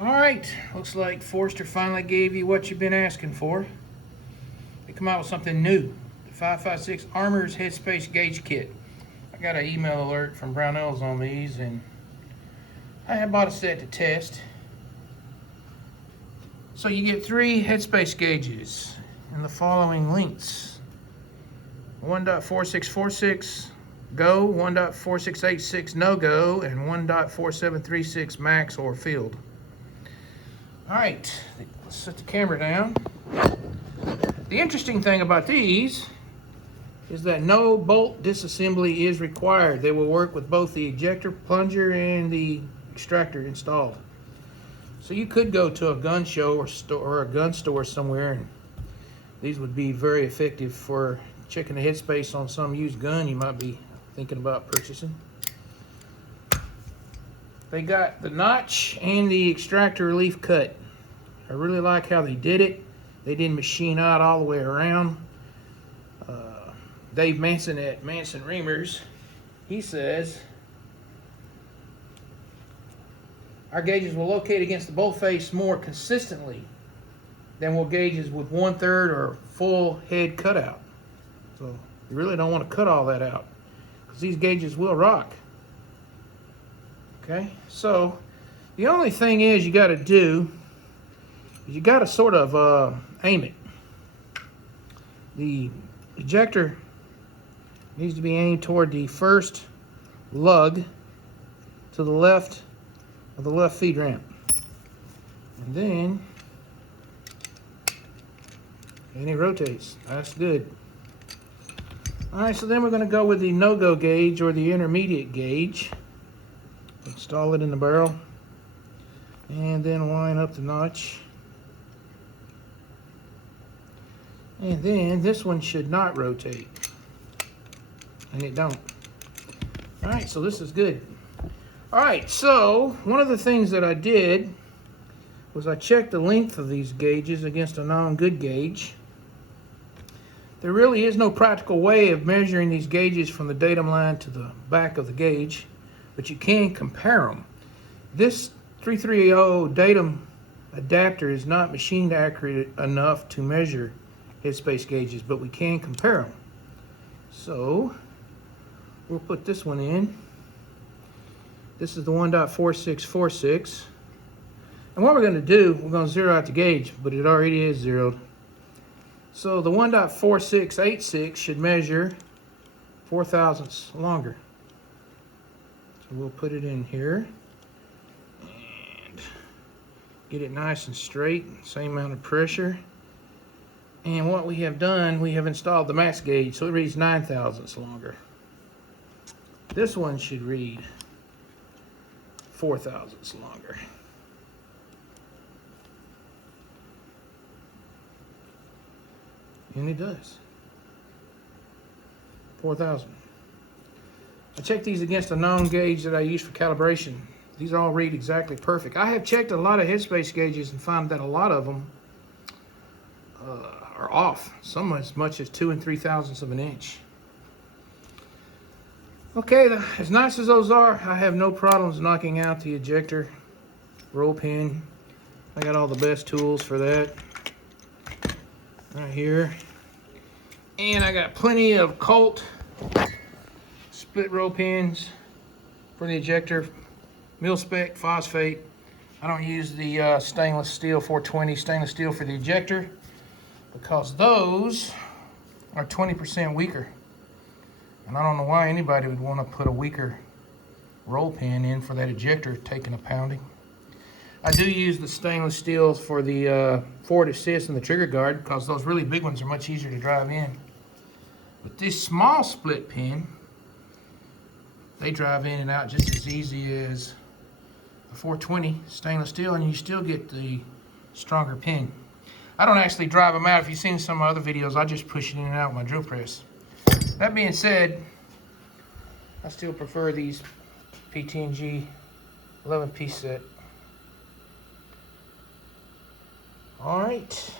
Alright, looks like Forster finally gave you what you've been asking for. They come out with something new. The 556 Armor's Headspace Gauge Kit. I got an email alert from Brownells on these, and I had bought a set to test. So you get 3 headspace gauges in the following lengths. 1.4646 go, 1.4686 no go, and 1.4736 max or field. Alright, let's set the camera down. The interesting thing about these is that no bolt disassembly is required. They will work with both the ejector plunger and the extractor installed. So you could go to a gun show or a gun store somewhere, and these would be very effective for checking the headspace on some used gun you might be thinking about purchasing. They got the notch and the extractor relief cut. I really like how they did it. They didn't machine out all the way around. Dave Manson at Manson Reamers, he says, our gauges will locate against the bolt face more consistently than will gauges with 1/3 or full head cutout. So you really don't want to cut all that out, because these gauges will rock. Okay, so the only thing is you got to do is you got to sort of aim it. The ejector needs to be aimed toward the first lug to the left of the left feed ramp, and it rotates. That's good. All right, so then we're going to go with the no-go gauge or the intermediate gauge. Install it in the barrel, and then line up the notch. And then this one should not rotate, and it don't. All right, so this is good. All right, so one of the things that I did was I checked the length of these gauges against a non-good gauge. There really is no practical way of measuring these gauges from the datum line to the back of the gauge, but you can compare them. This 330 datum adapter is not machine accurate enough to measure headspace gauges, but we can compare them. So we'll put this one in. This is the 1.4646. And what we're going to do, we're going to zero out the gauge, but it already is zeroed. So the 1.4686 should measure 4 thousandths longer. So we'll put it in here and get it nice and straight, same amount of pressure. And what we have done, we have installed the max gauge, so it reads 9 thousandths longer. This one should read 4 thousandths longer. And it does. 4,000. I checked these against a known gauge that I use for calibration. These all read exactly perfect. I have checked a lot of headspace gauges and found that a lot of them are off. Some as much as 2 and 3 thousandths of an inch. Okay, as nice as those are, I have no problems knocking out the ejector roll pin. I got all the best tools for that right here, and I got plenty of Colt split roll pins for the ejector, mil-spec phosphate. I don't use the stainless steel 420 stainless steel for the ejector because those are 20% weaker, and I don't know why anybody would want to put a weaker roll pin in for that ejector taking a pounding. I do use the stainless steels for the forward assist and the trigger guard because those really big ones are much easier to drive in. But this small split pin, they drive in and out just as easy as the 420 stainless steel, and you still get the stronger pin. I don't actually drive them out. If you've seen some of my other videos, I just push it in and out with my drill press. That being said, I still prefer these PT&G 11-piece set. All right.